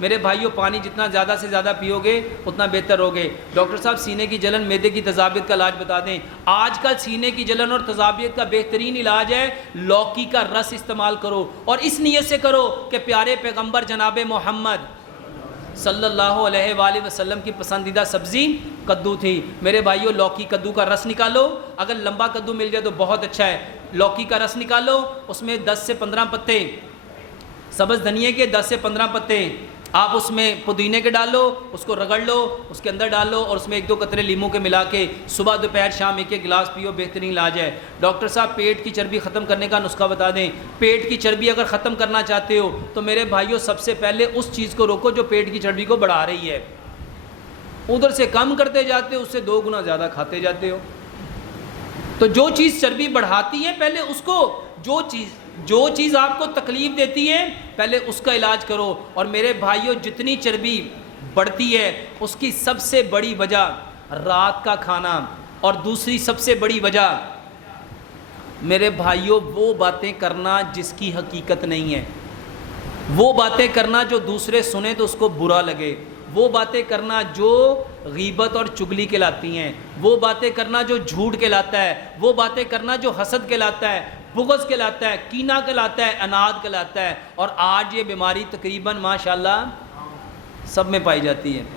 میرے بھائیوں پانی جتنا زیادہ سے زیادہ پیو گے اتنا بہتر ہوگے۔ ڈاکٹر صاحب سینے کی جلن معدے کی تذابیت کا علاج بتا دیں۔ آج کل سینے کی جلن اور تذابیت کا بہترین علاج ہے لوکی کا رس استعمال کرو، اور اس نیت سے کرو کہ پیارے پیغمبر جناب محمد صلی اللہ علیہ وآلہ وسلم کی پسندیدہ سبزی کدو تھی۔ میرے بھائیوں لوکی کدو کا رس نکالو، اگر لمبا کدو مل جائے تو بہت اچھا ہے۔ لوکی کا رس نکالو، اس میں 10 سے 15 پتے سبز دھنیے کے، 10 سے 15 پتے آپ اس میں پودینے کے ڈالو، اس کو رگڑ لو، اس کے اندر ڈالو، اور اس میں 1-2 قطرے لیموں کے ملا کے صبح دوپہر شام 1-1 گلاس پیو، بہترین علاج ہے۔ ڈاکٹر صاحب پیٹ کی چربی ختم کرنے کا نسخہ بتا دیں۔ پیٹ کی چربی اگر ختم کرنا چاہتے ہو تو میرے بھائیوں سب سے پہلے اس چیز کو روکو جو پیٹ کی چربی کو بڑھا رہی ہے، ادھر سے کم کرتے جاتے ہو، اس سے 2 گنا زیادہ کھاتے جاتے ہو۔ تو جو چیز چربی بڑھاتی ہے پہلے اس کو، جو چیز آپ کو تکلیف دیتی ہے پہلے اس کا علاج کرو۔ اور میرے بھائیوں جتنی چربی بڑھتی ہے اس کی سب سے بڑی وجہ رات کا کھانا، اور دوسری سب سے بڑی وجہ میرے بھائیوں وہ باتیں کرنا جس کی حقیقت نہیں ہے، وہ باتیں کرنا جو دوسرے سنیں تو اس کو برا لگے، وہ باتیں کرنا جو غیبت اور چگلی کہلاتی ہیں، وہ باتیں کرنا جو جھوٹ کہلاتا ہے، وہ باتیں کرنا جو حسد کہلاتا ہے، بغض کہلاتا ہے، کینہ کہلاتا ہے، اناد کہلاتا ہے۔ اور آج یہ بیماری تقریباً ماشاءاللہ سب میں پائی جاتی ہے۔